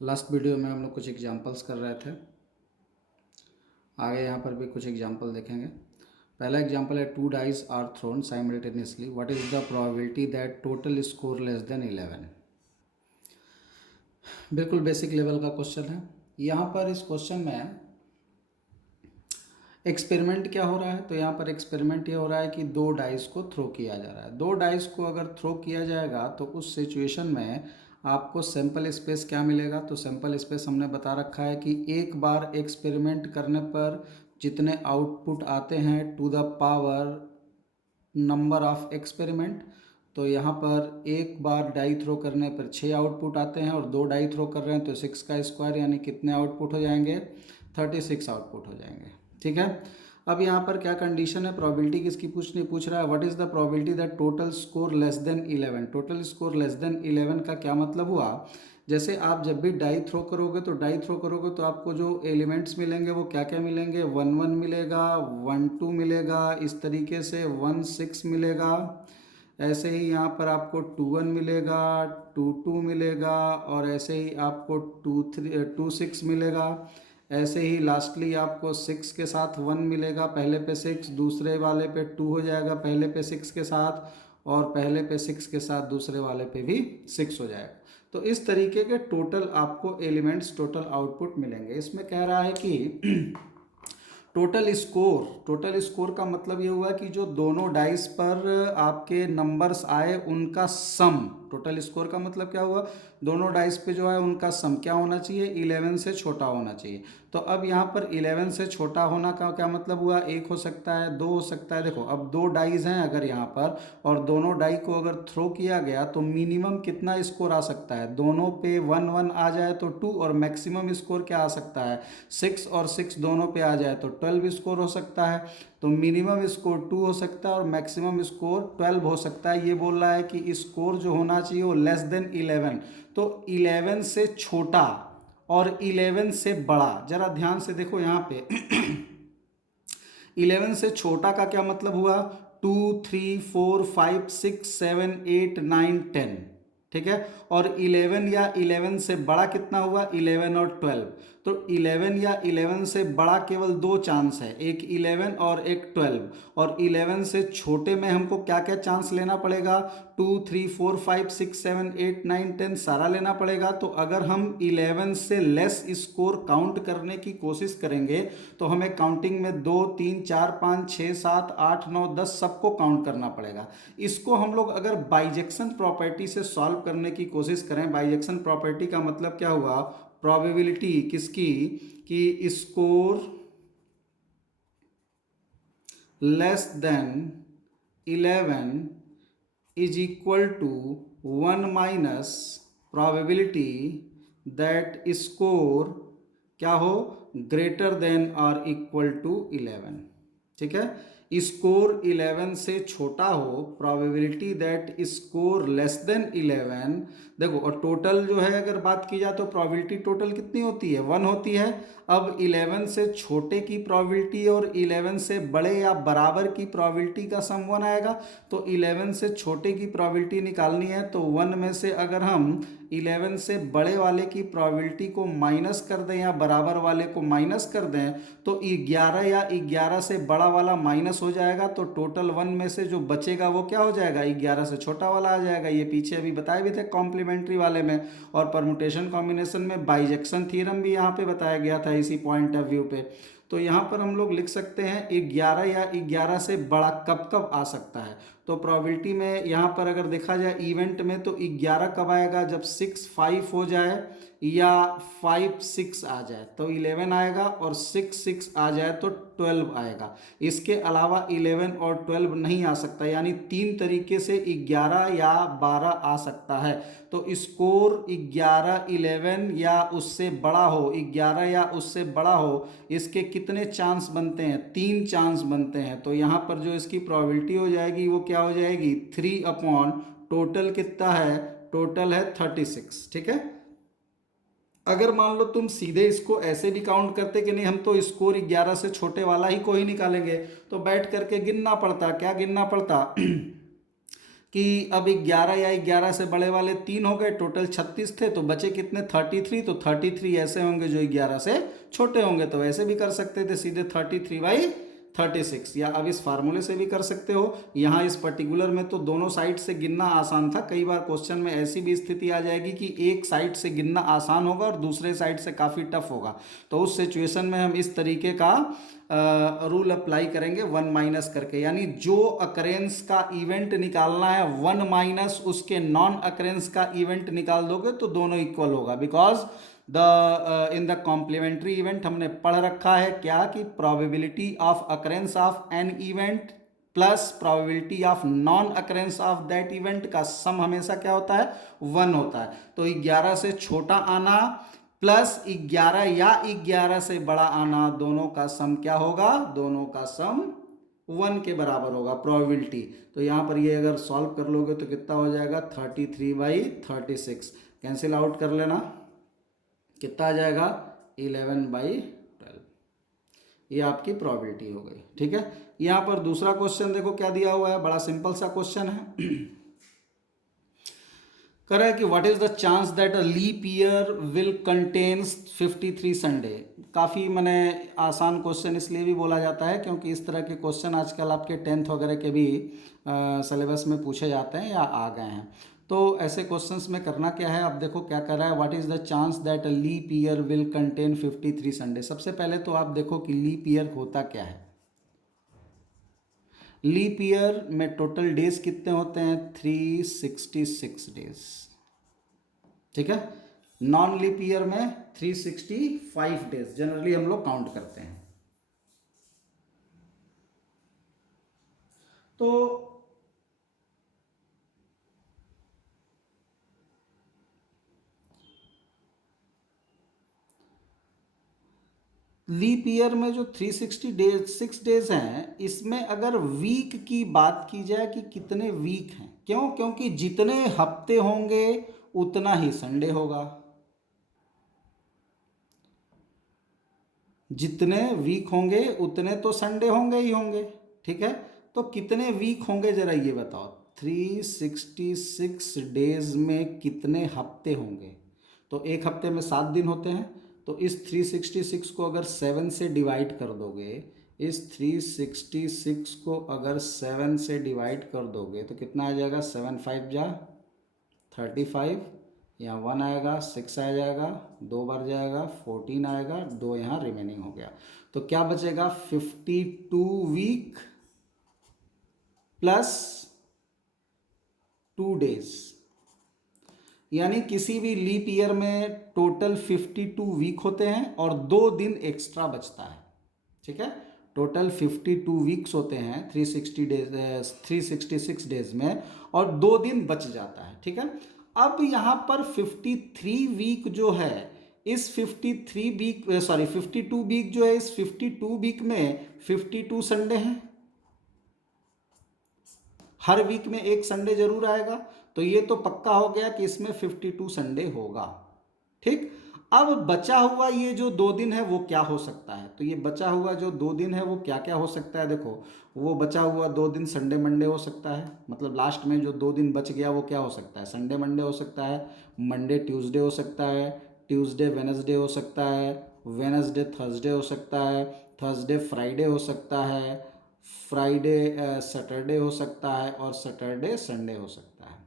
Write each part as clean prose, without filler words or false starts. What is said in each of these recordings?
Last video में हम लोग कुछ एग्जांपल्स कर रहे थे। आगे यहाँ पर भी कुछ एग्जांपल देखेंगे। पहला एग्जांपल है, 2 dice are thrown simultaneously, what is the probability that total score less than 11। बिल्कुल बेसिक लेवल का क्वेश्चन है। यहाँ पर इस क्वेश्चन में एक्सपेरिमेंट क्या हो रहा है, तो यहाँ पर एक्सपेरिमेंट ये हो रहा है कि 2 डाइस को थ्रो किया जा रहा है। 2 डाइस को अगर थ्रो किया जाएगा तो उस सिचुएशन में आपको सैंपल स्पेस क्या मिलेगा, तो सैंपल स्पेस हमने बता रखा है कि एक बार एक्सपेरिमेंट करने पर जितने आउटपुट आते हैं to the power number of experiment, तो यहाँ पर एक बार डाई थ्रो करने पर 6 आउटपुट आते हैं और 2 डाई थ्रो कर रहे हैं तो 6 का स्क्वायर यानी कितने आउटपुट हो जाएंगे, 36 आउटपुट हो जाएंगे। ठीक है। अब यहाँ पर क्या कंडीशन है, प्रोबेबिलिटी किसकी पूछ रहा है, what is the probability that total score less than 11। Total score less than 11 का क्या मतलब हुआ, जैसे आप जब भी डाई थ्रो करोगे तो आपको जो एलिमेंट्स मिलेंगे वो क्या क्या मिलेंगे, 1 1 मिलेगा, 1 2 मिलेगा, इस तरीके से 1 6 मिलेगा। ऐसे ही यहाँ पर आपको 2 1 मिलेगा, 2 2 मिलेगा, और ऐसे ही आपको 2 3 2 6 मिलेगा। ऐसे ही लास्टली आपको 6 के साथ 1 मिलेगा, पहले पे 6 दूसरे वाले पे 2 हो जाएगा पहले पे 6 के साथ, और पहले पे 6 के साथ दूसरे वाले पे भी 6 हो जाएगा। तो इस तरीके के टोटल आपको एलिमेंट्स, टोटल आउटपुट मिलेंगे। इसमें कह रहा है कि टोटल स्कोर का मतलब ये हुआ कि जो दोनों डाइस पर आपके नंबर्स आए उनका सम। टोटल स्कोर का मतलब क्या हुआ, दोनों डाइस पे जो है उनका सम क्या होना चाहिए, 11 से छोटा होना चाहिए। तो अब यहाँ पर 11 से छोटा होना का क्या मतलब हुआ, 1 हो सकता है, 2 हो सकता है। देखो अब 2 डाइज हैं अगर यहाँ पर, और दोनों डाई को अगर थ्रो किया गया तो मिनिमम कितना स्कोर आ सकता है, दोनों पे 1 1 आ जाए तो 2, और मैक्सिमम स्कोर क्या आ सकता है, 6 और 6 दोनों पे आ जाए तो 12 स्कोर हो सकता है। तो मिनिमम स्कोर 2 हो सकता है और मैक्सिमम स्कोर 12 हो सकता है। ये बोल रहा है कि स्कोर जो होना चाहिए वो लेस देन 11। तो 11 से छोटा और 11 से बड़ा, जरा ध्यान से देखो यहाँ पे 11 से छोटा का क्या मतलब हुआ, 2 3 4 5 6 7 8 9 10। ठीक है। और 11 या 11 से बड़ा कितना हुआ, 11 और 12। तो 11 या 11 से बड़ा केवल 2 चांस है, एक 11 और एक 12। और 11 से छोटे में हमको क्या क्या चांस लेना पड़ेगा, 2 3 4 5 6 7 8 9 10 सारा लेना पड़ेगा। तो अगर हम 11 से लेस स्कोर काउंट करने की कोशिश करेंगे तो हमें काउंटिंग में 2 3 4 5 6 7 8 9 10 सबको काउंट करना पड़ेगा। इसको हम लोग अगर बाइजेक्शन प्रॉपर्टी से सॉल्व करने की कोशिश करें, बाइजेक्शन प्रॉपर्टी का मतलब क्या हुआ, प्रोबेबिलिटी किसकी, कि score less than 11 is equal to 1 minus probability that score क्या हो, ग्रेटर देन और इक्वल टू 11। ठीक है। स्कोर 11 से छोटा हो, probability that score less than 11। देखो और टोटल जो है अगर बात की जाए तो प्रोबेबिलिटी टोटल कितनी होती है, 1 होती है। अब 11 से छोटे की प्रोबेबिलिटी और 11 से बड़े या बराबर की प्रोबेबिलिटी का सम 1 आएगा। तो 11 से छोटे की प्रोबेबिलिटी निकालनी है तो 1 में से अगर हम 11 से बड़े वाले की प्रोबेबिलिटी को माइनस कर दें या बराबर वाले को माइनस कर दें तो 11 या 11 से बड़ा वाला माइनस हो जाएगा। तो टोटल 1 में से जो बचेगा वो क्या हो जाएगा, 11 से छोटा वाला आ जाएगा। ये पीछे अभी बताए भी थे कॉम्प्लीमेंट्री वाले में, और परमुटेशन कॉम्बिनेशन में बाइजेक्शन थ्योरम भी यहाँ पे बताया गया था इसी पॉइंट ऑफ व्यू पे। तो यहाँ पर हम लोग लिख सकते हैं 11 या 11 से बड़ा कब कब आ सकता है। तो प्रोबेबिलिटी में यहाँ पर अगर देखा जाए इवेंट में तो 11 कब आएगा, जब 6 5 हो जाए या 5 6 आ जाए तो 11 आएगा, और 6 6 आ जाए तो 12 आएगा। इसके अलावा 11 और 12 नहीं आ सकता, यानी 3 तरीके से 11 या 12 आ सकता है। तो स्कोर 11 11 या उससे बड़ा हो, 11 या उससे बड़ा हो, इसके कितने चांस बनते हैं, 3 चांस बनते हैं। तो यहाँ पर जो इसकी प्रोबेबिलिटी हो जाएगी वो क्या हो जाएगी, 3 अपॉन टोटल कितना है, टोटल है 36। ठीक है। अगर मान लो तुम सीधे इसको ऐसे भी काउंट करते कि नहीं हम तो स्कोर 11 से छोटे वाला ही को ही निकालेंगे, तो बैठ करके गिनना पड़ता, क्या गिनना पड़ता कि अब 11 या 11 से बड़े वाले 3 हो गए, टोटल 36 थे, तो बचे कितने 33, तो 33 ऐसे होंगे जो 11 से छोटे होंगे। तो ऐसे भी कर सकते थे सीधे 33/36, या अब इस फार्मूले से भी कर सकते हो। यहाँ इस पर्टिकुलर में तो दोनों साइड से गिनना आसान था, कई बार क्वेश्चन में ऐसी भी स्थिति आ जाएगी कि एक साइड से गिनना आसान होगा और दूसरे साइड से काफ़ी टफ होगा, तो उस सिचुएशन में हम इस तरीके का रूल अप्लाई करेंगे 1 माइनस करके, यानी जो अकरेंस का इवेंट निकालना है 1 माइनस उसके नॉन अकरेंस का इवेंट निकाल दोगे तो दोनों इक्वल होगा। Because in the complementary event हमने पढ़ रखा है क्या कि probability of occurrence of an event plus probability of non occurrence of that event का सम हमेशा क्या होता है 1 होता है। तो 11 से छोटा आना प्लस 11 या 11 से बड़ा आना, दोनों का सम क्या होगा, दोनों का सम 1 के बराबर होगा प्रोबेबिलिटी। तो यहाँ पर ये अगर सॉल्व कर लोगे तो कितना हो जाएगा 33/36, कैंसिल आउट कर लेना, कितना आ जाएगा 11/12, ये आपकी प्रोबेबिलिटी हो गई। ठीक है, यहाँ पर दूसरा क्वेश्चन देखो क्या दिया हुआ है, बड़ा सिंपल सा क्वेश्चन है। कह रहा है कि what is the chance that a leap year will contains 53 Sunday. काफ़ी मैंने आसान क्वेश्चन इसलिए भी बोला जाता है क्योंकि इस तरह के क्वेश्चन आजकल आपके 10th वगैरह के भी सिलेबस में पूछे जाते हैं या आ गए हैं। तो ऐसे क्वेश्चंस में करना क्या है, अब देखो क्या कर रहा है, what is the chance that a leap year will contain 53 Sunday. सबसे पहले तो आप देखो कि लीप ईयर होता क्या है। लीप ईयर में टोटल डेज कितने होते हैं 366 डेज। ठीक है, नॉन लीप ईयर में 365 डेज जनरली हम लोग काउंट करते हैं। तो लीप ईयर में जो 360 डेज 6 डेज हैं, इसमें अगर वीक की बात की जाए कि कितने वीक हैं, क्यों, क्योंकि जितने हफ्ते होंगे उतना ही संडे होगा, जितने वीक होंगे उतने तो संडे होंगे ही होंगे। ठीक है, तो कितने वीक होंगे जरा ये बताओ, 366 डेज में कितने हफ्ते होंगे। तो एक हफ्ते में 7 दिन होते हैं, तो इस 366 को अगर 7 से डिवाइड कर दोगे, इस 366 को अगर 7 से डिवाइड कर दोगे तो कितना आ जाएगा, 7 5 जा 35, यहाँ 1 आएगा, 6 आ जाएगा, 2 बार जाएगा 14 आएगा, 2 यहाँ रिमेनिंग हो गया। तो क्या बचेगा 52 वीक प्लस 2 डेज, यानी किसी भी लीप ईयर में टोटल 52 वीक होते हैं और 2 दिन एक्स्ट्रा बचता है। ठीक है, टोटल 52 वीक्स होते हैं 366 डेज में और 2 दिन बच जाता है। ठीक है, अब यहाँ पर 53 वीक जो है, इस 52 वीक जो है, इस 52 वीक में 52 संडे हैं, हर वीक में एक संडे जरूर आएगा, तो ये तो पक्का हो गया कि इसमें 52 संडे होगा। ठीक, अब बचा हुआ ये जो 2 दिन है वो क्या हो सकता है, तो ये बचा हुआ जो 2 दिन है वो क्या क्या हो सकता है, देखो वो बचा हुआ 2 दिन संडे मंडे हो सकता है, मतलब लास्ट में जो 2 दिन बच गया वो क्या हो सकता है, संडे मंडे हो सकता है, मंडे ट्यूसडे हो सकता है, ट्यूसडे वेनसडे हो सकता है, वेनसडे थर्सडे हो सकता है, थर्सडे फ्राइडे हो सकता है, फ्राइडे सैटरडे हो सकता है और सैटरडे संडे हो सकता है।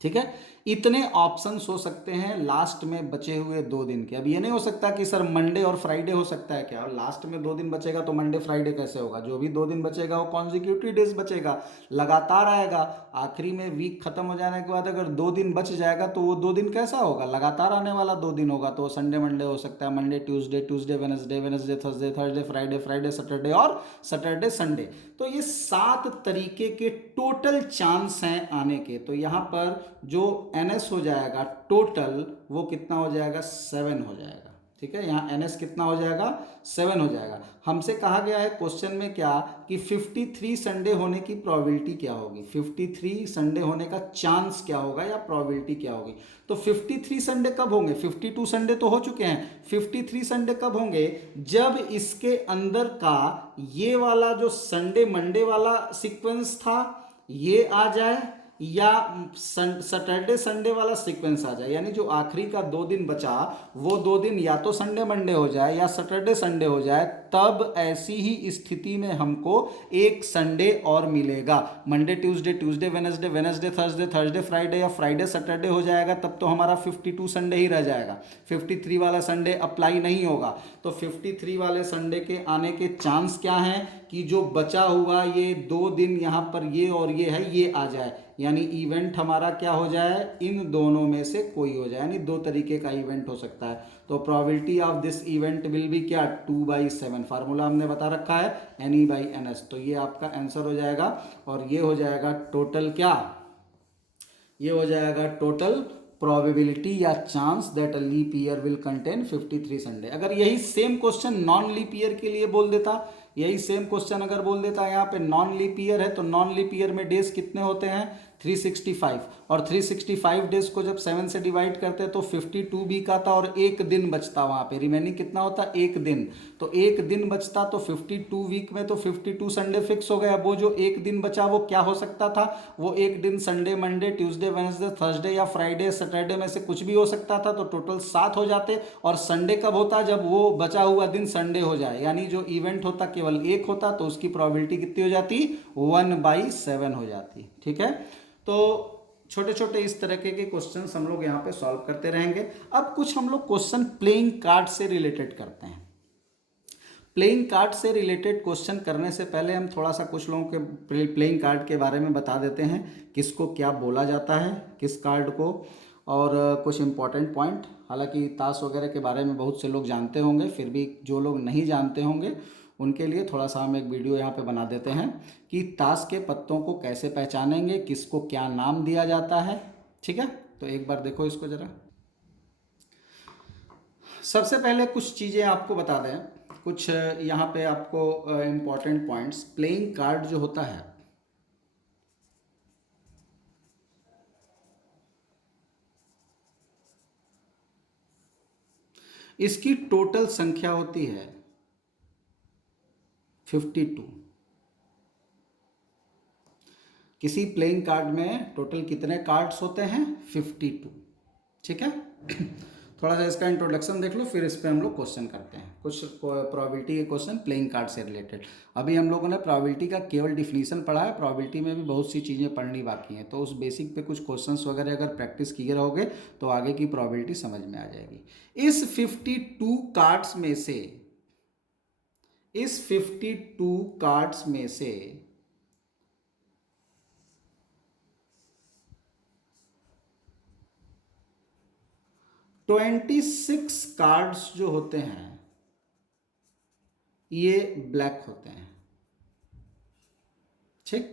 ठीक है, इतने ऑप्शंस हो सकते हैं लास्ट में बचे हुए 2 दिन के। अब ये नहीं हो सकता कि सर मंडे और फ्राइडे हो सकता है क्या, लास्ट में 2 दिन बचेगा तो मंडे फ्राइडे कैसे होगा, जो भी 2 दिन बचेगा वो कॉन्जिक्यूटिव डेज बचेगा, लगातार आएगा। आखिरी में वीक खत्म हो जाने के बाद अगर 2 दिन बच जाएगा तो वो 2 दिन कैसा होगा, लगातार आने वाला 2 दिन होगा, तो संडे मंडे हो सकता है, Monday Tuesday, Tuesday Wednesday, Wednesday Thursday, Thursday Friday, Friday Saturday और सैटरडे संडे। तो ये 7 तरीके के टोटल चांस हैं आने के। तो यहाँ पर जो NS हो जाएगा टोटल वो कितना हो जाएगा 7 हो जाएगा। ठीक है, यहाँ NS कितना हो जाएगा 7 हो जाएगा। हमसे कहा गया है क्वेश्चन में क्या कि 53 संडे होने की प्रोबेबिलिटी क्या होगी, 53 संडे होने का चांस क्या होगा या प्रोबेबिलिटी क्या होगी। तो 53 संडे कब होंगे, 52 संडे तो हो चुके हैं, 53 संडे कब होंगे, जब इसके अंदर का ये वाला जो संडे मंडे वाला सीक्वेंस था ये आ जाए या सैटरडे संडे वाला सीक्वेंस आ जाए, यानी जो आखिरी का 2 दिन बचा वो 2 दिन या तो संडे मंडे हो जाए या सैटरडे संडे हो जाए, तब ऐसी ही स्थिति में हमको एक संडे और मिलेगा। Monday Tuesday, Tuesday Wednesday, Wednesday Thursday, Thursday Friday या फ्राइडे सैटरडे हो जाएगा, तब तो हमारा 52 संडे ही रह जाएगा, 53 वाला संडे अप्लाई नहीं होगा। तो 53 वाले संडे के आने के चांस क्या हैं कि जो बचा हुआ ये 2 दिन यहाँ पर ये और ये है, ये आ जाए, यानी इवेंट हमारा क्या हो जाए, इन दोनों में से कोई हो जाए, यानी 2 तरीके का इवेंट हो सकता है। तो probability of this event will be क्या, 2/7, फार्मूला हमने बता रखा है NE/NS। तो ये आपका आंसर हो जाएगा, और ये हो जाएगा टोटल क्या, ये हो जाएगा टोटल प्रोबेबिलिटी या chance that a leap year will contain 53 Sunday. अगर यही same question non leap year के लिए बोल देता, यही सेम क्वेश्चन अगर बोल देता यहाँ पे नॉन लीप ईयर है, तो नॉन लीप ईयर में डेज कितने होते हैं, 365, और 365 डेज को जब 7 से डिवाइड करते हैं तो 52 भी का था, और एक दिन बचता वहाँ पे, रिमेनिंग कितना होता, एक दिन। तो एक दिन बचता, तो 52 वीक में तो 52 संडे फिक्स हो गए। अब वो जो एक दिन बचा वो क्या हो सकता था, वो एक दिन Sunday Monday Tuesday Wednesday Thursday या फ्राइडे सैटरडे में से कुछ भी हो सकता था, तो टोटल 7 हो जाते। और संडे कब होता, जब वो बचा हुआ दिन संडे हो जाए, यानी जो इवेंट होता केवल एक होता, तो उसकी प्रोबेबिलिटी कितनी हो जाती, 1/7 हो जाती। ठीक है, तो छोटे छोटे इस तरह के क्वेश्चंस हम लोग यहाँ पे सॉल्व करते रहेंगे। अब कुछ हम लोग क्वेश्चन प्लेइंग कार्ड से रिलेटेड करते हैं। प्लेइंग कार्ड से रिलेटेड क्वेश्चन करने से पहले हम थोड़ा सा कुछ लोगों के प्लेइंग कार्ड के बारे में बता देते हैं, किसको क्या बोला जाता है, किस कार्ड को, और कुछ इंपॉर्टेंट पॉइंट। हालांकि ताश वगैरह के बारे में बहुत से लोग जानते होंगे, फिर भी जो लोग नहीं जानते होंगे उनके लिए थोड़ा सा हम एक वीडियो यहाँ पे बना देते हैं कि ताश के पत्तों को कैसे पहचानेंगे, किसको क्या नाम दिया जाता है। ठीक है, तो एक बार देखो इसको ज़रा। सबसे पहले कुछ चीज़ें आपको बता दें, कुछ यहाँ पे आपको इम्पॉर्टेंट पॉइंट्स। प्लेइंग कार्ड जो होता है, इसकी टोटल संख्या होती है 52। किसी प्लेइंग कार्ड में टोटल कितने कार्ड्स होते हैं, 52। ठीक है, थोड़ा सा इसका इंट्रोडक्शन देख लो, फिर इस पर हम लोग क्वेश्चन करते हैं, कुछ प्रोबेबिलिटी के क्वेश्चन प्लेइंग कार्ड से रिलेटेड। अभी हम लोगों ने प्रोबेबिलिटी का केवल डिफिनीशन पढ़ा है, प्रोबेबिलिटी में भी बहुत सी चीज़ें पढ़नी बाकी हैं, तो उस बेसिक पे कुछ क्वेश्चंस वगैरह अगर प्रैक्टिस किए रहोगे तो आगे की प्रोबेबिलिटी समझ में आ जाएगी। इस 52 कार्ड्स में से, इस 52 कार्ड्स में से 26 कार्ड्स जो होते हैं ये ब्लैक होते हैं। ठीक,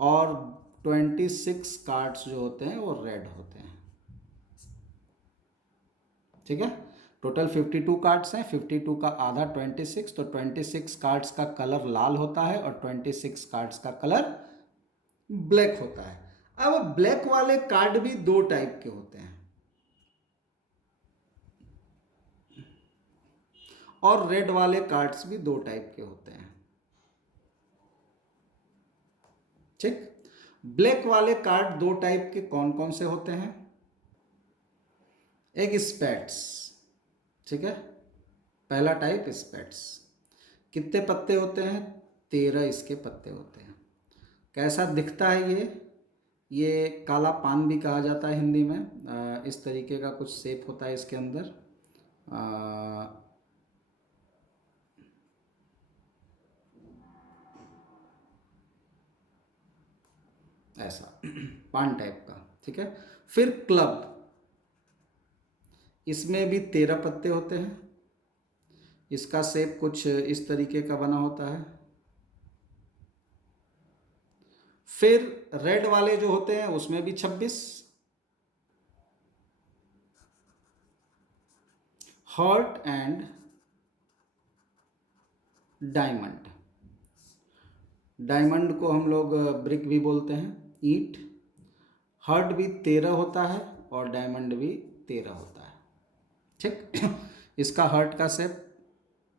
और 26 कार्ड्स जो होते हैं वो रेड होते हैं। ठीक है, टोटल 52 कार्ड्स हैं, 52 का आधा 26, तो 26 कार्ड्स का कलर लाल होता है और 26 कार्ड्स का कलर ब्लैक होता है। अब ब्लैक वाले कार्ड भी 2 टाइप के होते हैं, और रेड वाले कार्ड्स भी 2 टाइप के होते हैं। ठीक, ब्लैक वाले कार्ड 2 टाइप के कौन कौन से होते हैं, एक स्पेड्स। ठीक है, पहला टाइप स्पेड्स, कितने पत्ते होते हैं, 13 इसके पत्ते होते हैं। कैसा दिखता है ये काला पान भी कहा जाता है हिंदी में। इस तरीके का कुछ शेप होता है इसके अंदर, ऐसा पान टाइप का। ठीक है, फिर क्लब, इसमें भी 13 पत्ते होते हैं, इसका शेप कुछ इस तरीके का बना होता है। फिर रेड वाले जो होते हैं उसमें भी 26, हार्ट एंड डायमंड। डायमंड को हम लोग ब्रिक भी बोलते हैं, ईंट। हार्ट भी 13 होता है और डायमंड भी 13 होता है। ठीक, इसका हार्ट का शेप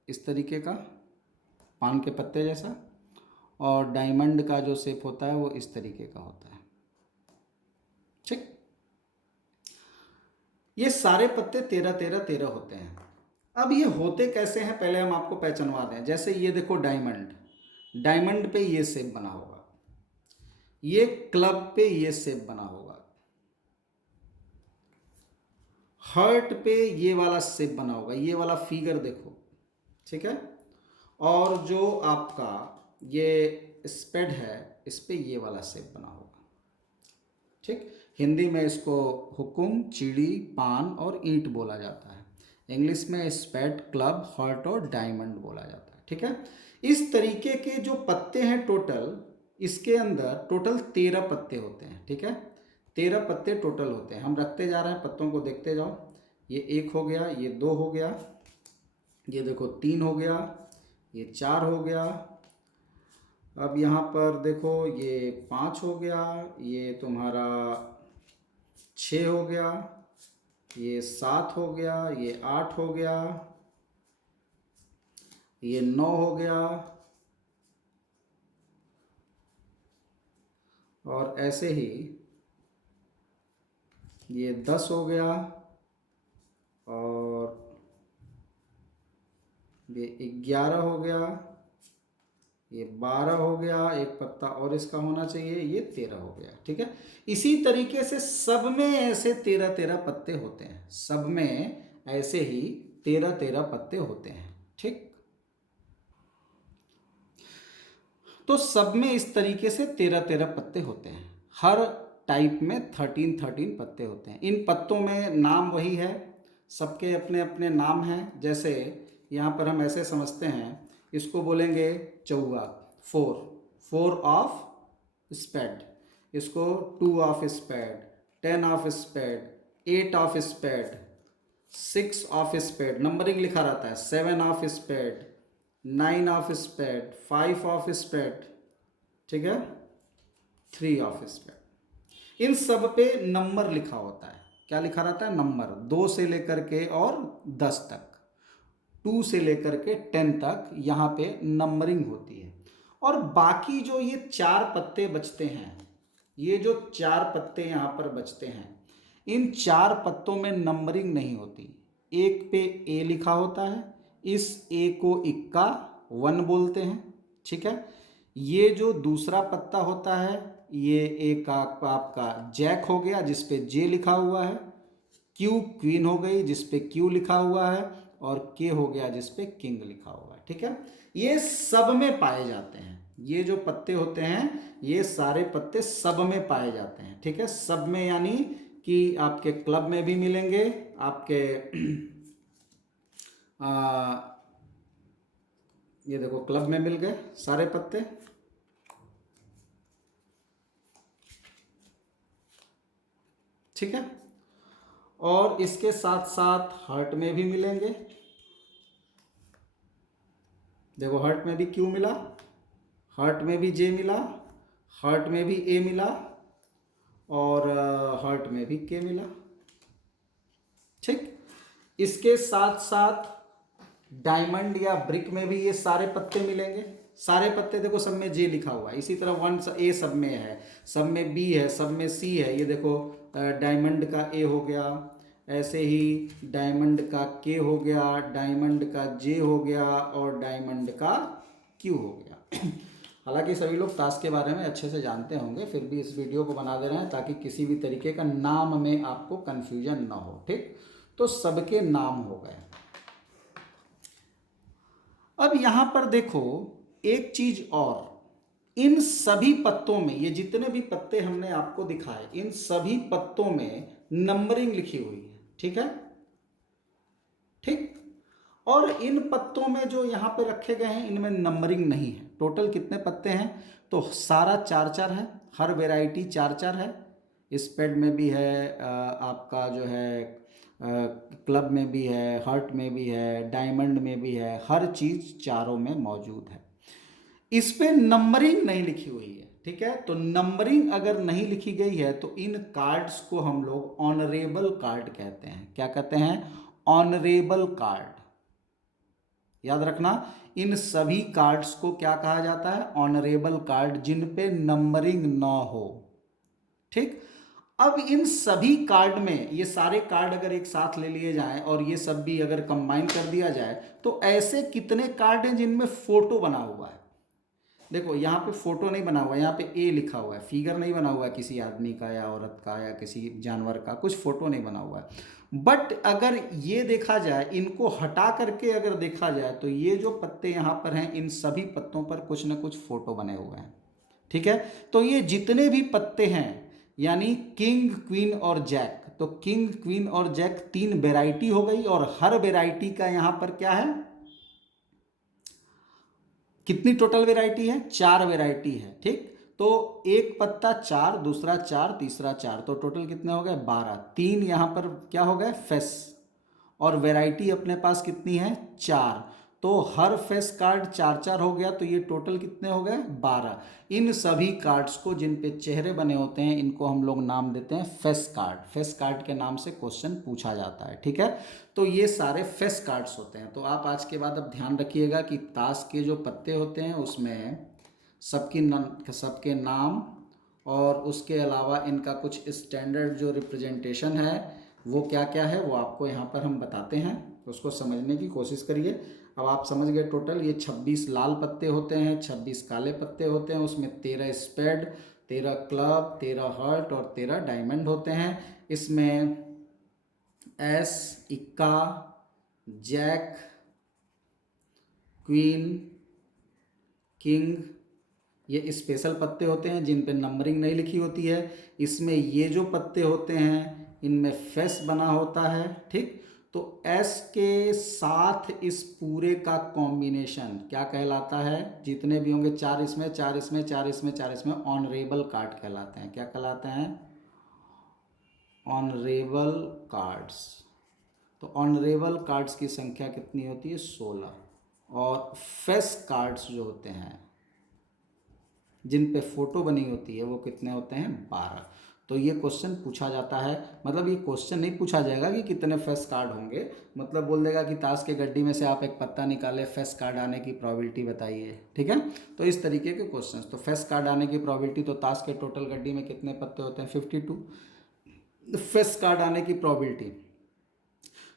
इस तरीके का, पान के पत्ते जैसा, और डायमंड का जो शेप होता है वो इस तरीके का होता है। ये सारे पत्ते 13 13 13 होते हैं। अब ये होते कैसे हैं पहले हम आपको पहचानवा दें। जैसे ये देखो डायमंड, डायमंड पे ये शेप बना होगा, ये क्लब पे ये शेप बना होगा, हार्ट पे ये वाला शेप बना होगा, ये वाला फिगर देखो, ठीक है। और जो आपका ये स्पेड है, इस पे ये वाला शेप बना होगा, ठीक। हिंदी में इसको हुकुम, चिड़ी, पान और ईंट बोला जाता है। इंग्लिश में स्पेड, क्लब, हार्ट और डायमंड बोला जाता है, ठीक है। इस तरीके के जो पत्ते हैं टोटल, इसके अंदर टोटल 13 पत्ते होते हैं, ठीक है। 13 पत्ते टोटल होते हैं। हम रखते जा रहे हैं, पत्तों को देखते जाओ। ये 1 हो गया, ये 2 हो गया, ये देखो 3 हो गया, ये 4 हो गया। अब यहाँ पर देखो ये 5 हो गया, ये तुम्हारा 6 हो गया, ये 7 हो गया, ये 8 हो गया, ये 9 हो गया, और ऐसे ही ये 10 हो गया, और ये 11 हो गया, ये 12 हो गया, एक पत्ता और इसका होना चाहिए, ये 13 हो गया, ठीक है। इसी तरीके से सब में ऐसे 13 13 पत्ते होते हैं, सब में ऐसे ही 13 13 पत्ते होते हैं, ठीक। तो सब में इस तरीके से 13 13 पत्ते होते हैं। हर टाइप में 13 13 पत्ते होते हैं। इन पत्तों में नाम वही है, सबके अपने अपने नाम हैं। जैसे यहाँ पर हम ऐसे समझते हैं, इसको बोलेंगे चौवा, 4 4 ऑफ स्पेड, इसको 2 of spade, 10 of spade, 8 of spade, 6 of spade, numbering लिखा रहता है, 7 of spade, 9 of spade, 5 of spade, ठीक है, 3 ऑफ स्पेड। इन सब पे नंबर लिखा होता है। क्या लिखा रहता है? नंबर, 2 से लेकर के और 10 तक, 2 से लेकर के 10 तक यहाँ पे नंबरिंग होती है। और बाकी जो ये 4 पत्ते बचते हैं, ये जो 4 पत्ते यहाँ पर बचते हैं, इन 4 पत्तों में नंबरिंग नहीं होती। एक पे ए लिखा होता है, इस ए को इक्का 1 बोलते हैं, ठीक है। ये जो दूसरा पत्ता होता है, ये एक आपका जैक हो गया जिस पे जे लिखा हुआ है, क्यू क्वीन हो गई जिस पे क्यू लिखा हुआ है, और के हो गया जिस पे किंग लिखा हुआ है, ठीक है। ये सब में पाए जाते हैं। ये जो पत्ते होते हैं, ये सारे पत्ते सब में पाए जाते हैं, ठीक है। सब में यानी कि आपके क्लब में भी मिलेंगे, आपके ये देखो क्लब में मिल गए सारे पत्ते, ठीक है। और इसके साथ साथ हार्ट में भी मिलेंगे। देखो हार्ट में भी क्यू मिला, हार्ट में भी जे मिला, हार्ट में भी ए मिला, और हार्ट में भी के मिला, ठीक। इसके साथ साथ डायमंड या ब्रिक में भी ये सारे पत्ते मिलेंगे। सारे पत्ते देखो सब में जे लिखा हुआ है। इसी तरह 1 ए सब में है, सब में बी है, सब में सी है। ये देखो डायमंड का ए हो गया, ऐसे ही डायमंड का के हो गया, डायमंड का जे हो गया, और डायमंड का क्यू हो गया। हालांकि सभी लोग ताश के बारे में अच्छे से जानते होंगे, फिर भी इस वीडियो को बना दे रहे हैं ताकि किसी भी तरीके का नाम में आपको कन्फ्यूजन ना हो, ठीक। तो सबके नाम हो गए। अब यहां पर देखो एक चीज और, इन सभी पत्तों में, ये जितने भी पत्ते हमने आपको दिखाए, इन सभी पत्तों में नंबरिंग लिखी हुई है, ठीक है, ठीक। और इन पत्तों में जो यहाँ पे रखे गए हैं, इनमें नंबरिंग नहीं है। टोटल कितने पत्ते हैं? तो सारा 4 4 है, हर वेराइटी 4 4 है। स्पेड में भी है, आपका जो है क्लब में भी है, हार्ट में भी है, डायमंड में भी है, हर चीज़ चारों में मौजूद है। इस पे नंबरिंग नहीं लिखी हुई है, ठीक है। तो नंबरिंग अगर नहीं लिखी गई है तो इन कार्ड्स को हम लोग ऑनरेबल कार्ड कहते हैं। क्या कहते हैं? Honourable card. याद रखना, इन सभी कार्ड्स को क्या कहा जाता है? ऑनरेबल कार्ड, जिन पे नंबरिंग ना हो, ठीक। अब इन सभी कार्ड में, ये सारे कार्ड अगर एक साथ ले लिए जाएं और ये सब भी अगर कंबाइन कर दिया जाए तो ऐसे कितने कार्ड हैं जिनमें फोटो बना हुआ है। देखो यहाँ पे फोटो नहीं बना हुआ है, यहाँ पे ए लिखा हुआ है, फिगर नहीं बना हुआ है किसी आदमी का या औरत का या किसी जानवर का, कुछ फोटो नहीं बना हुआ है। बट अगर ये देखा जाए, इनको हटा करके अगर देखा जाए तो ये जो पत्ते यहाँ पर हैं इन सभी पत्तों पर कुछ ना कुछ फोटो बने हुए हैं। ठीक है, तो ये जितने भी पत्ते हैं यानी किंग, क्वीन और जैक, तो किंग, क्वीन और जैक 3 वेराइटी हो गई और हर वेराइटी का यहां पर क्या है, कितनी टोटल वेराइटी है, 4 वेराइटी है। ठीक, तो एक पत्ता 4, दूसरा 4, तीसरा 4, तो टोटल कितने हो गए 12। 3 यहां पर क्या हो गए फेस, और वैरायटी अपने पास कितनी है 4, तो हर फेस कार्ड 4 4 हो गया, तो ये टोटल कितने हो गए 12। इन सभी कार्ड्स को जिन पे चेहरे बने होते हैं इनको हम लोग नाम देते हैं फेस कार्ड। फेस कार्ड के नाम से क्वेश्चन पूछा जाता है। ठीक है, तो ये सारे फेस कार्ड्स होते हैं। तो आप आज के बाद अब ध्यान रखिएगा कि ताश के जो पत्ते होते हैं उसमें सबके नाम और उसके अलावा इनका कुछ स्टैंडर्ड जो रिप्रेजेंटेशन है वो क्या क्या है वो आपको यहाँ पर हम बताते हैं, उसको समझने की कोशिश करिए। अब आप समझ गए टोटल ये 26 लाल पत्ते होते हैं, 26 काले पत्ते होते हैं, उसमें 13 स्पेड, 13 क्लब, 13 हर्ट और 13 डायमंड होते हैं। इसमें एस, इक्का, जैक, क्वीन, किंग ये स्पेशल पत्ते होते हैं जिन पे नंबरिंग नहीं लिखी होती है। इसमें ये जो पत्ते होते हैं इनमें फेस बना होता है। ठीक, तो एस के साथ इस पूरे का कॉम्बिनेशन क्या कहलाता है, जितने भी होंगे 4 इसमें, 4 इसमें, 4 इसमें, 4 इसमें, ऑनरेबल कार्ड कहलाते हैं। क्या कहलाते हैं, ऑनरेबल कार्ड्स। तो ऑनरेबल कार्ड्स की संख्या कितनी होती है 16, और फेस कार्ड्स जो होते हैं जिन पे फोटो बनी होती है वो कितने होते हैं 12। तो ये क्वेश्चन पूछा जाता है, मतलब ये क्वेश्चन नहीं पूछा जाएगा कि कितने फेस कार्ड होंगे, मतलब बोल देगा कि ताश के गड्डी में से आप एक पत्ता निकाले, फेस कार्ड आने की प्रोबेबिलिटी बताइए। ठीक है, तो इस तरीके के क्वेश्चन। तो फेस कार्ड आने की प्रोबेबिलिटी, तो ताश के टोटल गड्डी में कितने पत्ते होते हैं 52, फेस कार्ड आने की प्रोबेबिलिटी,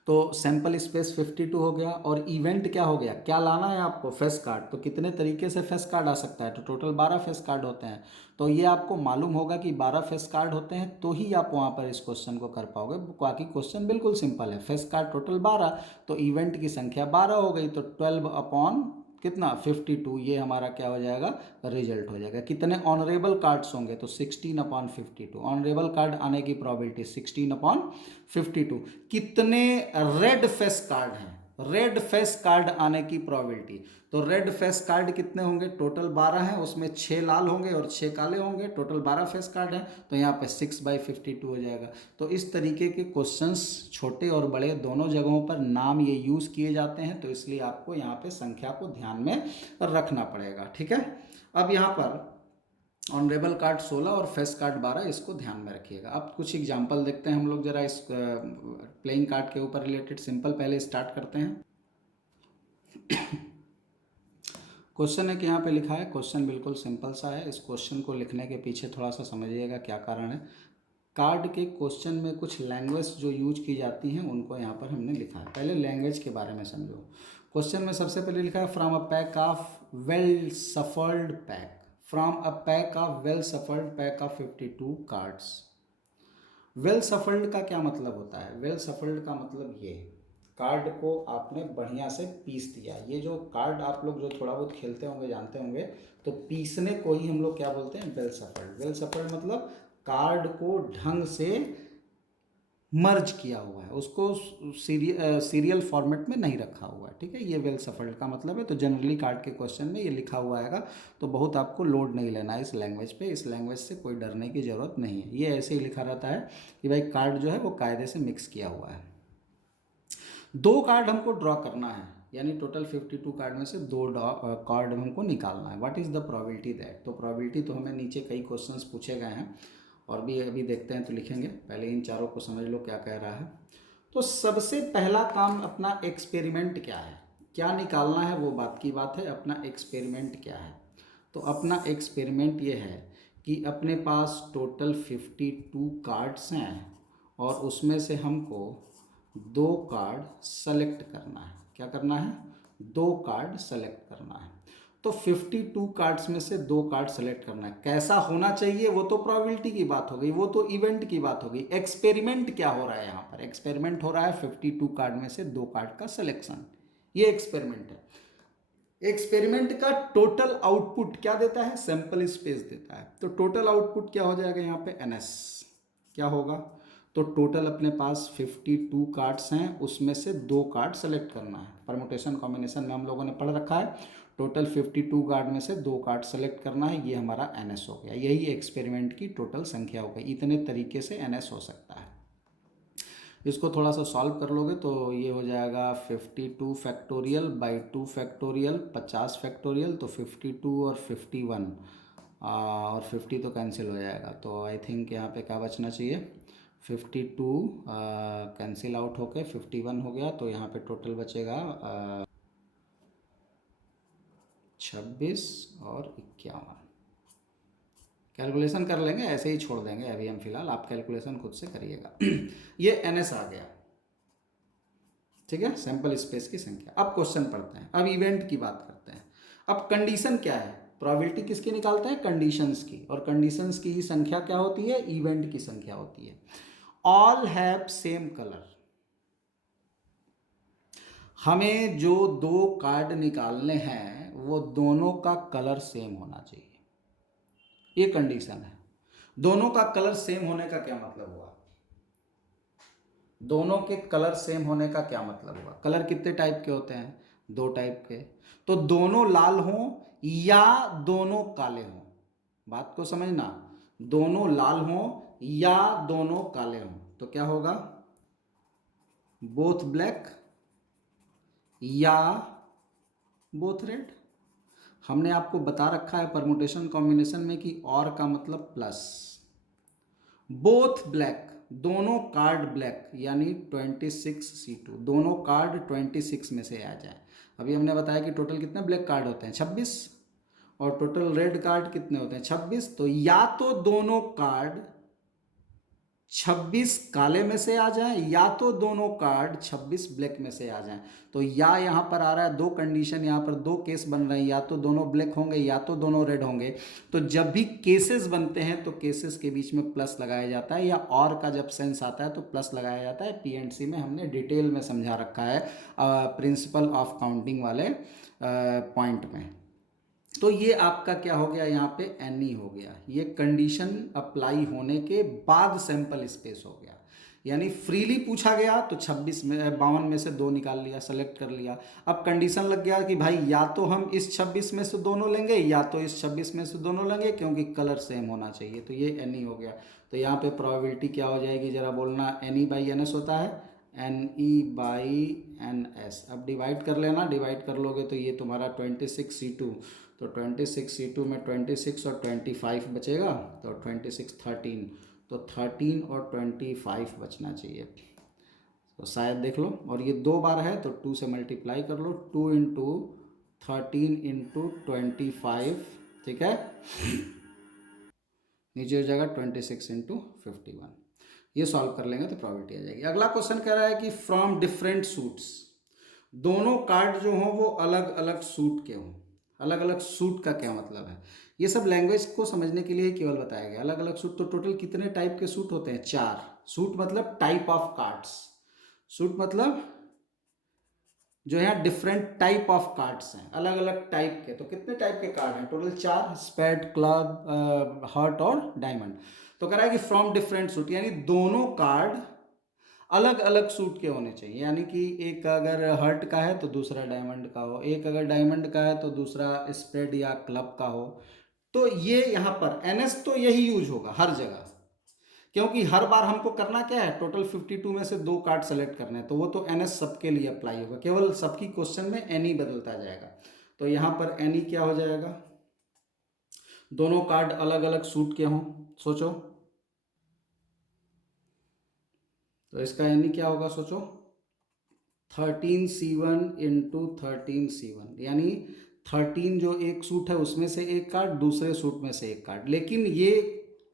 तो सैंपल स्पेस 52 हो गया। और इवेंट क्या हो गया, क्या लाना है आपको फेस कार्ड, तो कितने तरीके से फेस कार्ड आ सकता है, तो टोटल 12 फेस कार्ड होते हैं। तो ये आपको मालूम होगा कि 12 फेस कार्ड होते हैं तो ही आप वहाँ पर इस क्वेश्चन को कर पाओगे। बाकी क्वेश्चन बिल्कुल सिंपल है, फेस कार्ड टोटल 12, तो इवेंट की संख्या 12 हो गई, तो 12 अपॉन कितना 52, ये हमारा क्या हो जाएगा रिजल्ट हो जाएगा। कितने ऑनरेबल कार्ड्स होंगे, तो 16/52, ऑनरेबल कार्ड आने की प्रोबेबिलिटी 16/52। कितने रेड फेस कार्ड हैं, रेड फेस कार्ड आने की प्रोबेबिलिटी, तो रेड फेस कार्ड कितने होंगे, टोटल 12 हैं, उसमें 6 लाल होंगे और 6 काले होंगे, टोटल 12 फेस कार्ड हैं, तो यहाँ पे 6/52 हो जाएगा। तो इस तरीके के क्वेश्चंस छोटे और बड़े दोनों जगहों पर नाम ये यूज़ किए जाते हैं, तो इसलिए आपको यहाँ पे संख्या को ध्यान में रखना पड़ेगा। ठीक है, अब यहाँ पर ऑनरेबल कार्ड 16 और फेस कार्ड 12, इसको ध्यान में रखिएगा। अब कुछ एग्जांपल देखते हैं हम लोग जरा इस प्लेइंग कार्ड के ऊपर रिलेटेड। सिंपल पहले स्टार्ट करते हैं। क्वेश्चन है कि यहाँ पे लिखा है, क्वेश्चन बिल्कुल सिंपल सा है। इस क्वेश्चन को लिखने के पीछे थोड़ा सा समझिएगा क्या कारण है। कार्ड के क्वेश्चन में कुछ लैंग्वेज जो यूज की जाती हैं उनको यहाँ पर हमने लिखा है। पहले लैंग्वेज के बारे में समझो। क्वेश्चन में सबसे पहले लिखा है from a pack of well shuffled pack, from a pack of well shuffled pack of 52 cards. Well shuffled का क्या मतलब होता है, वेल सफल्ड का मतलब ये, कार्ड को आपने बढ़िया से पीस दिया। ये जो कार्ड आप लोग जो थोड़ा बहुत खेलते होंगे जानते होंगे, तो पीसने को ही हम लोग क्या बोलते हैं वेल सफल्ड। वेल सफल्ड मतलब कार्ड को ढंग से मर्ज किया हुआ है, उसको सीरियल फॉर्मेट में नहीं रखा हुआ है। ठीक है, ये वेल सफल्ड का मतलब है। तो जनरली कार्ड के क्वेश्चन में ये लिखा हुआ आएगा, तो बहुत आपको लोड नहीं लेना है इस लैंग्वेज पे। इस लैंग्वेज से कोई डरने की ज़रूरत नहीं है, ये ऐसे ही लिखा रहता है कि भाई कार्ड जो है वो कायदे से मिक्स किया हुआ है। 2 कार्ड हमको ड्रॉ करना है, यानी टोटल 52 कार्ड में से 2 कार्ड हमको निकालना है। What is the probability that, तो प्रोबेबिलिटी तो हमें नीचे कई क्वेश्चंस पूछे गए हैं और भी अभी देखते हैं तो लिखेंगे। पहले इन चारों को समझ लो क्या कह रहा है। तो सबसे पहला काम अपना एक्सपेरिमेंट क्या है, क्या निकालना है वो बात की बात है, अपना एक्सपेरिमेंट क्या है। तो अपना एक्सपेरिमेंट ये है कि अपने पास टोटल 52 कार्ड्स हैं और उसमें से हमको 2 कार्ड सेलेक्ट करना है। क्या करना है? 2 कार्ड सेलेक्ट करना है। तो 52 कार्ड्स में से 2 कार्ड सेलेक्ट करना है। कैसा होना चाहिए वो तो प्रोबेबिलिटी की बात हो गई, वो तो इवेंट की बात हो गई। एक्सपेरिमेंट क्या हो रहा है यहाँ पर? एक्सपेरिमेंट हो रहा है 52 कार्ड में से 2 कार्ड का सिलेक्शन। ये एक्सपेरिमेंट है। एक्सपेरिमेंट का टोटल आउटपुट क्या देता है? सैंपल स्पेस देता है। तो टोटल आउटपुट क्या हो जाएगा यहाँ पे? NS। क्या होगा? तो टोटल अपने पास 52 कार्ड्स हैं, उसमें से 2 कार्ड सेलेक्ट करना है। परमुटेशन कॉम्बिनेशन में हम लोगों ने पढ़ रखा है, टोटल 52 कार्ड में से 2 कार्ड सेलेक्ट करना है। ये हमारा NS हो गया। यही एक्सपेरिमेंट की टोटल संख्या हो गई। इतने तरीके से NS हो सकता है। इसको थोड़ा सा सॉल्व कर लोगे तो ये हो जाएगा 52 फैक्टोरियल बाई 2 फैक्टोरियल 50 फैक्टोरियल, तो 52 और 51 और 50 तो कैंसिल हो जाएगा। तो आई थिंक यहाँ पे क्या बचना चाहिए? 52 कैंसिल आउट होके 51 हो गया, तो यहाँ पे टोटल बचेगा 26 और 51। कैलकुलेशन कर लेंगे, ऐसे ही छोड़ देंगे अभी हम फिलहाल, आप कैलकुलेशन खुद से करिएगा। ये NS आ गया, ठीक है, सैंपल स्पेस की संख्या। अब क्वेश्चन पढ़ते हैं, अब इवेंट की बात करते हैं। अब कंडीशन क्या है? प्रोबेबिलिटी किसकी निकालते हैं? कंडीशंस की। और कंडीशंस की ही संख्या क्या होती है? इवेंट की संख्या होती है। All have same colour. हमें जो 2 कार्ड निकालने हैं वो दोनों का कलर सेम होना चाहिए, ये कंडीशन है। दोनों का कलर सेम होने का क्या मतलब हुआ? दोनों के कलर सेम होने का क्या मतलब हुआ? कलर कितने टाइप के होते हैं? 2 टाइप के। तो दोनों लाल हों या दोनों काले हों, बात को समझना। दोनों लाल हों या दोनों काले हों, तो क्या होगा? बोथ ब्लैक या बोथ रेड। हमने आपको बता रखा है परमुटेशन कॉम्बिनेशन में कि और का मतलब प्लस। बोथ ब्लैक, दोनों कार्ड ब्लैक, यानी 26C2, दोनों कार्ड 26 में से आ जाए। अभी हमने बताया कि टोटल कितने ब्लैक कार्ड होते हैं? 26। और टोटल रेड कार्ड कितने होते हैं? 26। तो या तो दोनों कार्ड 26 काले में से आ जाए या तो दोनों कार्ड 26 ब्लैक में से आ जाएं। तो या यहाँ पर आ रहा है 2 कंडीशन, यहाँ पर 2 केस बन रहे हैं, या तो दोनों ब्लैक होंगे या तो दोनों रेड होंगे। तो जब भी केसेस बनते हैं तो केसेस के बीच में प्लस लगाया जाता है, या और का जब सेंस आता है तो प्लस लगाया जाता है। PNC में हमने डिटेल में समझा रखा है प्रिंसिपल ऑफ काउंटिंग वाले पॉइंट में। तो ये आपका क्या हो गया? यहाँ पे NE हो गया। ये कंडीशन अप्लाई होने के बाद सैंपल स्पेस हो गया। यानी फ्रीली पूछा गया तो 56 में 52 में से 2 निकाल लिया, सेलेक्ट कर लिया। अब कंडीशन लग गया कि भाई या तो हम इस 26 में से दोनों लेंगे या तो इस 26 में से दोनों लेंगे, क्योंकि कलर सेम होना चाहिए। तो ये NE हो गया। तो यहाँ पे प्रोबेबिलिटी क्या हो जाएगी? जरा बोलना। NE बाई NS होता है, NE बाई NS। अब डिवाइड कर लेना, डिवाइड कर लोगे तो ये तुम्हारा 26C2, तो 26C2 में 26 और 25 बचेगा, तो 26 13, तो 13 और 25 बचना चाहिए। तो शायद देख लो, और ये 2 बार है तो 2 से मल्टीप्लाई कर लो, 2 इंटू 13 इंटू 25, ठीक है, नीचे हो जाएगा 26 इंटू 51। ये सॉल्व कर लेंगे तो प्रॉबिलिटी आ जाएगी। अगला क्वेश्चन कह रहा है कि फ्रॉम डिफरेंट सूट्स, दोनों कार्ड जो हों वो अलग अलग सूट के हों। अलग अलग सूट का क्या मतलब है? ये सब लैंग्वेज को समझने के लिए केवल बताया गया। अलग अलग सूट, तो टोटल कितने टाइप के सूट होते हैं? 4। सूट मतलब टाइप ऑफ कार्ड्स। सूट मतलब जो यहाँ डिफरेंट टाइप ऑफ कार्ड्स हैं, अलग अलग टाइप के। तो कितने टाइप के कार्ड हैं? टोटल 4, स्पेड, क्लब, हार्ट और डायमंड। तो कह रहा है कि फ्रॉम डिफरेंट सूट, यानी दोनों कार्ड अलग अलग सूट के होने चाहिए। यानी कि एक अगर हर्ट का है तो दूसरा डायमंड का हो, एक अगर डायमंड का है तो दूसरा स्प्रेड या क्लब का हो। तो ये यहाँ पर NS तो यही यूज होगा हर जगह, क्योंकि हर बार हमको करना क्या है? टोटल 52 में से 2 कार्ड सेलेक्ट करने हैं, तो वो तो NS सबके लिए अप्लाई होगा। केवल सबकी क्वेश्चन में NE बदलता जाएगा। तो यहाँ पर NE क्या हो जाएगा? दोनों कार्ड अलग अलग सूट के हों, सोचो। तो इसका NE क्या होगा? सोचो। 13C1 इंटू 13C1, यानी 13 जो एक सूट है उसमें से एक काट, दूसरे सूट में से एक काट, लेकिन ये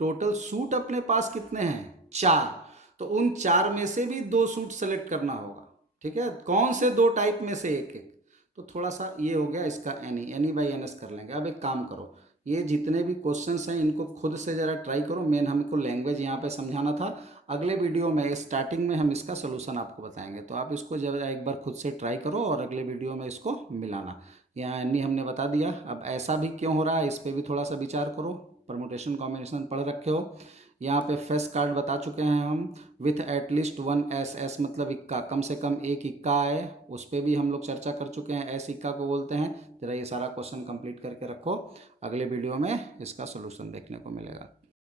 टोटल सूट अपने पास कितने हैं, 4। तो उन 4 में से भी 2 सूट सेलेक्ट करना होगा, ठीक है। कौन से 2 टाइप में से एक एक, तो थोड़ा सा ये हो गया इसका एनी बाई एन एस कर लेंगे। अब एक काम करो, ये जितने भी क्वेश्चंस हैं इनको खुद से ज़रा ट्राई करो। मेन हमको लैंग्वेज यहाँ पे समझाना था, अगले वीडियो में स्टार्टिंग में हम इसका सोल्यूशन आपको बताएंगे। तो आप इसको जब एक बार खुद से ट्राई करो और अगले वीडियो में इसको मिलाना। यहाँ एनी हमने बता दिया। अब ऐसा भी क्यों हो रहा है इस पर भी थोड़ा सा विचार करो। परमुटेशन कॉम्बिनेशन पढ़ रखे हो। यहाँ पे फेस कार्ड बता चुके हैं हम, विथ एटलीस्ट 1 एस, एस मतलब इक्का, कम से कम एक इक्का आए, उस पर भी हम लोग चर्चा कर चुके हैं, एस इक्का को बोलते हैं। जरा ये सारा क्वेश्चन कंप्लीट करके रखो, अगले वीडियो में इसका सोल्यूशन देखने को मिलेगा।